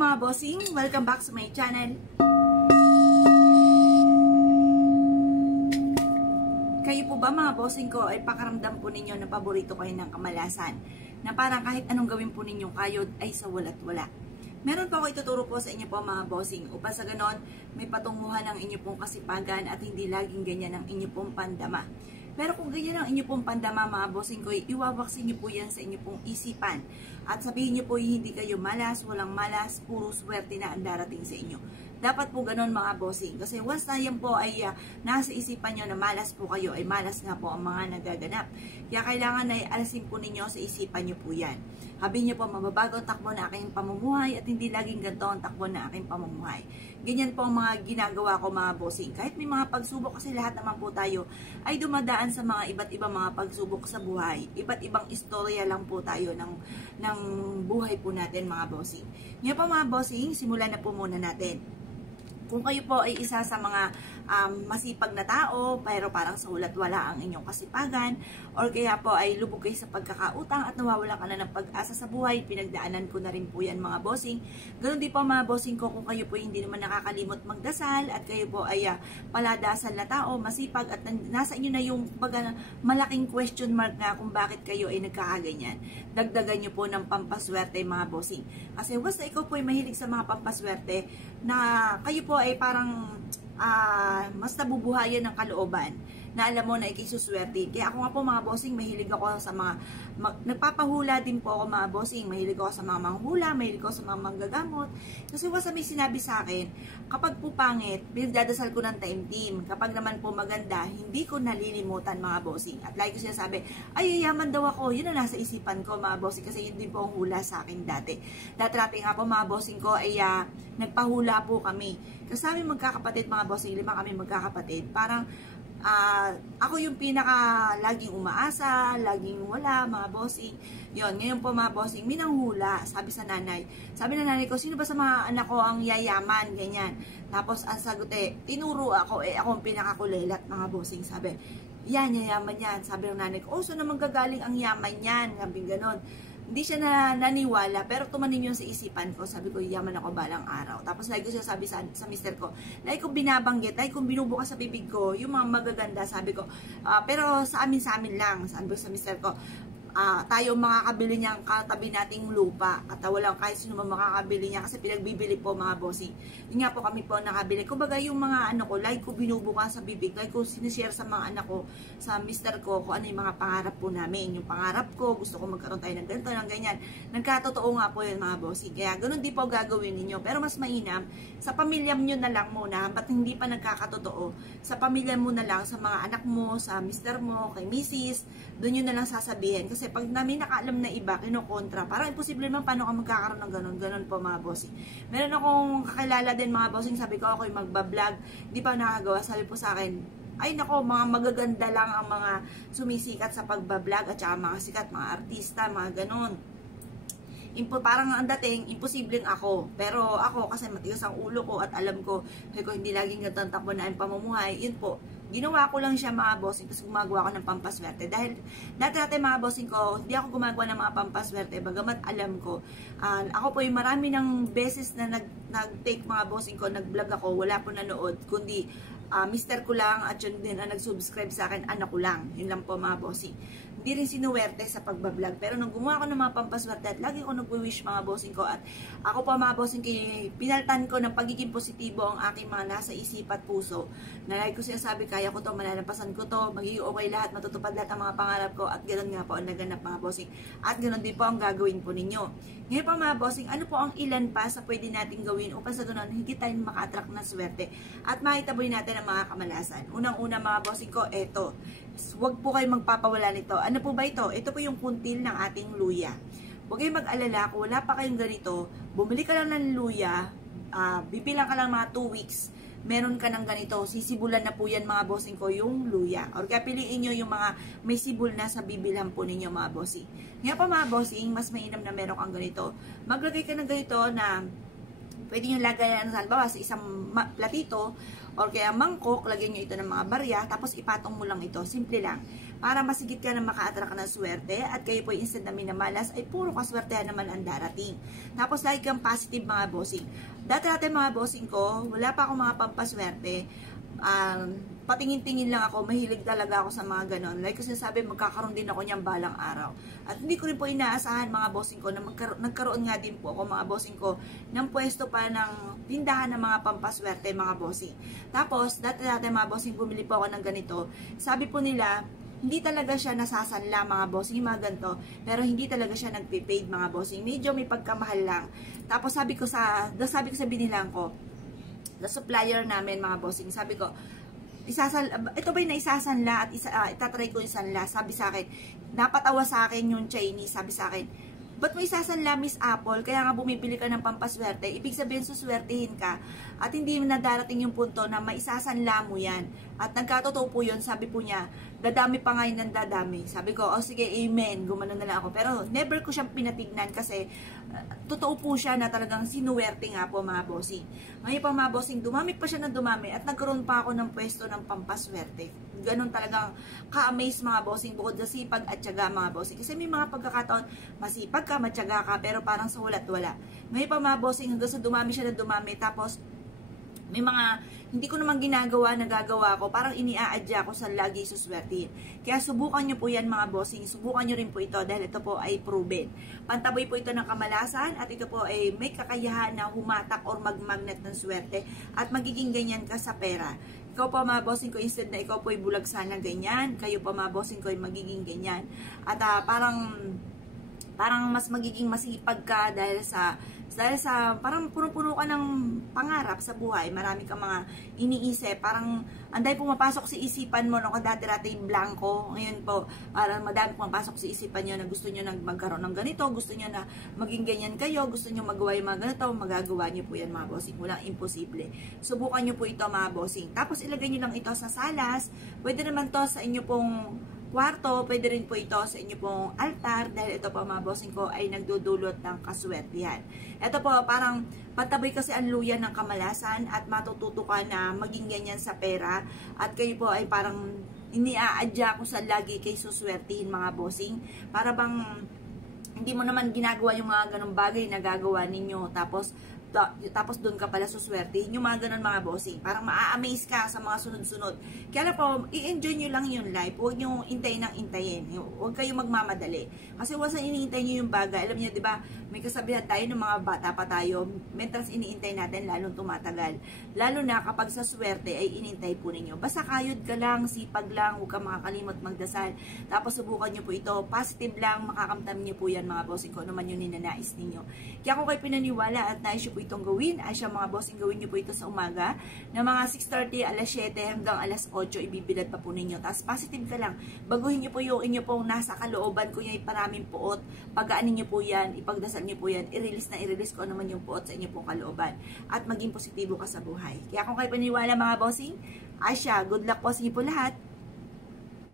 Hello mga bossing! Welcome back sa my channel. Kayo po ba mga bossing ko ay pakaramdam po ninyo na paborito kayo ng kamalasan? Na parang kahit anong gawin po ninyong kayod ay sa wala't wala. Meron po ako ituturo po sa inyo po mga bossing upang sa ganon may patunguhan ang inyo pong kasipagan at hindi laging ganyan ang inyo pong pandama. Pero kung ganyan ang inyo pong pandama mga bossing ko, iwawaksin nyo po yan sa inyo pong isipan. At sabihin nyo po hindi kayo malas, walang malas, puro swerte na ang darating sa inyo. Dapat po ganon mga bossing. Kasi once na yan po ay nasa isipan nyo na malas po kayo, ay malas nga po ang mga nagaganap. Kaya kailangan ay alasin po ninyo sa isipan nyo po yan. Sabihin nyo po, mababago ang takbo na aking pamumuhay at hindi laging ganito ang takbo na aking pamumuhay. Ganyan po ang mga ginagawa ko mga bossing. Kahit may mga pagsubok kasi lahat naman po tayo ay dumadaan sa mga iba't ibang mga pagsubok sa buhay. Iba't ibang istorya lang po tayo ng buhay po natin mga bossing. Ngayon po mga bossing, simulan na po muna natin. Kung kayo po ay isa sa mga masipag na tao, pero parang sa ulat wala ang inyong kasipagan, or kaya po ay lubog kayo sa pagkakautang at nawawalan ka na ng pag-asa sa buhay, pinagdaanan ko na rin po yan mga bossing. Ganun din po mga bossing ko kung kayo po hindi naman nakakalimot magdasal at kayo po ay paladasal na tao, masipag at nasa inyo na yung malaking question mark na kung bakit kayo ay nagkakaganyan. Dagdagan nyo po ng pampaswerte mga bossing. Kasi basta ikaw po ay mahilig sa mga pampaswerte na kayo po ay parang mas nabubuhayan ng kalooban na alam mo na ikisuswerte. Kaya ako nga po mga bossing, mahilig ako sa mga nagpapahula din po ako mga bossing, mahilig ako sa mga manghula, mahilig ako sa mga manggagamot. Kasi wasa may sinabi sa akin, kapag po pangit, pinagdadasal ko ng time team. Kapag naman po maganda, hindi ko nalilimutan mga bossing. At like ko sinasabi, ay yayaman daw ako. Yun na nasa isipan ko mga bossing kasi yun din po ang hula sa akin dati. Dati nga po mga bossing ko ay nagpahula po kami. Kasi kami magkakapatid mga bossing, 5 kami magkakapatid. Parang ako yung pinaka laging umaasa, laging wala, mga bossing. Yon, ngayon po mga bossing, minanghula, sabi sa nanay. Sabi ng nanay ko, sino ba sa mga anak ko ang yayaman, ganyan. Tapos ang sagot tinuro ako, ako ang pinakakulelat mga bossing. Sabi, yan, yayaman yan. Sabi ng nanay ko, so naman gagaling ang yaman yan, sabi ganon. Hindi siya naniwala, pero tumanin yun sa isipan ko. Sabi ko, yaman ako balang araw. Tapos lagi ko siya sabi sa mister ko, lagi ko binabanggit, lagi kong binubukas sa bibig ko, yung mga magaganda, sabi ko, pero sa amin lang, sabi ko sa mister ko, tayo makakabili niyang katabi nating lupa at walang kahit sino makakabili niya kasi pinagbibili po mga bossing. Yun nga po kami po nakabili. Kumbaga yung mga ko, like ko binubukas sa bibig, like ko sinishare sa mga anak ko, sa mister ko, kung ano yung mga pangarap po namin. Yung pangarap ko, gusto ko magkaroon tayo ng ganito, ng ganyan. Nagkatotoo nga po yun mga bossing. Kaya ganun di po gagawin ninyo. Pero mas mainam, sa pamilya nyo na lang muna, ba't hindi pa nagkakatotoo, sa pamilya mo na lang, sa mga anak mo, sa mister mo, kay misis, doon yun na lang sasabihin. Kasi pag namin nakaalam na iba, kinokontra, parang imposible naman paano ka magkakaroon ng ganun po mga bossing. Meron akong kakilala din mga bossing, sabi ko ako yung magbablog, di pa nakagawa, sabi po sa akin, ay nako, mga magaganda lang ang mga sumisikat sa pagbablog at saka mga sikat, mga artista, mga ganun. Parang ang dating, imposibleng ako. Pero ako, kasi matigas ang ulo ko at alam ko, hindi laging ganito ang takbo na ang pamumuhay, yun po. Ginawa ko lang siya mga bossing kasi gumagawa ko ng pampaswerte. Dahil dati mga bossing ko, hindi ako gumagawa ng mga pampaswerte. Bagamat alam ko, ako po yung marami ng beses na nag-take mga bossing ko, nag-vlog ako, wala po nanood. Kundi mister ko lang at yun din ang nag-subscribe sa akin, anak ko lang. Yun lang po mga bossing. Hindi rin sinuwerte sa pagbablog. Pero nung gumawa ko ng mga pampaswerte at lagi ko nag-wish mga bossing ko at ako pa mga bossing pinaltan ko ng pagiging positibo ang aking mga nasa isip at puso. Na like ko sinasabi, kaya ko to, malalampasan ko to, magiging okay lahat, matutupad lahat ang mga pangarap ko at ganoon nga po ang naganap mga bossing. At ganoon din po ang gagawin po ninyo. Ngayon pa mga bossing, ano po ang ilan pa sa pwede natin gawin upang sa ganoon higit tayong maka-attract na swerte at makitaboy natin ang mga kamalasan. Unang-una mga bossing ko, eto. Huwag po kayo magpapawala nito. Ano po ba ito? Ito po yung kuntil ng ating luya. Huwag kayong mag-alala, kung wala pa kayong ganito, bumili ka lang ng luya, bibilang ka lang mga 2 weeks, meron ka ng ganito, sisibulan na po yan mga bossing ko yung luya. Or kaya piliin nyo yung mga may sibul na sa bibilhan po ninyo mga bossing. Ngayon pa mga bossing, mas mainam na meron kang ganito. Maglagay ka ng ganito na pwede nyo lagayan sa sa isang platito or kaya mangkok, lagyan nyo ito ng mga barya, tapos ipatong mo lang ito. Simple lang. para masigit ka na maka-attract ng swerte at kayo po instant na minamalas ay puro kaswertehan naman ang darating. Tapos lagi kang positive mga bossing. Dati mga bossing ko, wala pa akong mga pampaswerte. Patingin-tingin lang ako, mahilig talaga ako sa mga ganon. Like kasi sabi, magkakaroon din ako niyang balang araw. At hindi ko rin po inaasahan mga bossing ko na nagkaroon nga din po ako mga bossing ko ng pwesto pa ng tindahan ng mga pampaswerte mga bossing. Tapos, dati mga bossing, bumili po ako ng ganito. Sabi po nila, hindi talaga siya nasasanla mga bossing, mga ganito, pero hindi talaga siya nagpipaid mga bossing. Medyo may pagkamahal lang. Tapos sabi ko sa binilang ko, the supplier namin mga bossing, sabi ko, ito ba'y naisasanla at itatry ko isanla? Sabi sa akin, napatawa sa akin yung Chinese, sabi sa akin, ba't mo isasanla Miss Apple? Kaya nga bumibili ka ng pampaswerte, ibig sabihin suswertihin ka at hindi na darating yung punto na maisasanla mo yan. At nagkatotoo po yun, sabi po niya, dadami pa ngayon ng dadami. Sabi ko, oh sige, amen, gumano na lang ako. Pero never ko siyang pinatignan kasi totoo po siya na talagang sinuwerte nga po mga bossing. Ngayon pa mga bossing, dumami pa siya ng dumami at nagkaroon pa ako ng pwesto ng pampaswerte. Ganon talagang ka-amaze mga bossing bukod sa sipag at tiyaga mga bossing. Kasi may mga pagkakataon, masipag ka, matyaga ka, pero parang sa walat wala. Ngayon pa mga bossing, hanggang sa dumami siya ng dumami, tapos may mga hindi ko naman nagagawa ko, parang iniaadya ko sa lagi suswertihin. Kaya subukan nyo po yan mga bossing, subukan nyo rin po ito dahil ito po ay proven. Pantaboy po ito ng kamalasan at ito po ay may kakayahan na humatak or magmagnet ng swerte at magiging ganyan ka sa pera. Ikaw pa mga bossing ko, instead na ikaw po ay bulagsan na ganyan, kayo pa mga bossing ko ay magiging ganyan. At parang mas magiging masipag ka dahil sa parang puno-puno ka ng pangarap sa buhay, marami kang mga iniisip, parang anday pumapasok sa isipan mo, no, dati-dati blanco, ngayon po, parang madami pumapasok sa isipan nyo na gusto nyo na magkaroon ng ganito, gusto nyo na maging ganyan kayo, gusto nyo magawa yung mga ganito, magagawa nyo po yan mga bossing, walang imposible. Subukan nyo po ito mga bossing. Tapos ilagay nyo lang ito sa salas, pwede naman to sa inyo pong kwarto, pwede rin po ito sa inyo pong altar dahil ito po mga bossing ko ay nagdudulot ng kaswertihan. Ito po parang pataboy kasi ang luya ng kamalasan at matututo ka na maging ganyan sa pera at kayo po ay parang iniaadya ko sa lagi kay suswertihin mga bossing para bang hindi mo naman ginagawa yung mga ganong bagay na gagawa ninyo tapos doon ka pala suswertihin yung mga ganun mga bossing. Parang maa-amaze ka sa mga sunod-sunod. Kaya po, i-enjoy nyo lang yung life. Huwag nyo intayin ng intayin. Huwag kayo magmamadali. Kasi once na iniintay nyo yung bagay, alam nyo, di ba, may kasabihan tayo ng mga bata pa tayo, mentras iniintay natin, lalong tumatagal. Lalo na kapag sa swerte ay inintay po ninyo. Basta kayod ka lang, sipag lang, huwag ka makakalimot magdasal. Tapos subukan nyo po ito. Positive lang, makakamtam nyo po yan mga bossing ko, naman yung ninanais ninyo. Kaya kung kayo pinaniwala at nais po itong gawin, ay siya mga bossing, gawin nyo po ito sa umaga na mga 6:30, alas 7 hanggang alas 8 ibibilad pa po ninyo. Tapos positive ka lang, baguhin nyo po yung inyo pong nasa kalooban ko yung paraming puot, pagaanin nyo po yan, ipagdasal nyo po yan, i-release na i-release ko naman yung puot sa inyo pong kalooban at maging positibo ka sa buhay. Kaya kung kayo paniwala mga bossing, ay siya, good luck po sa inyo po lahat.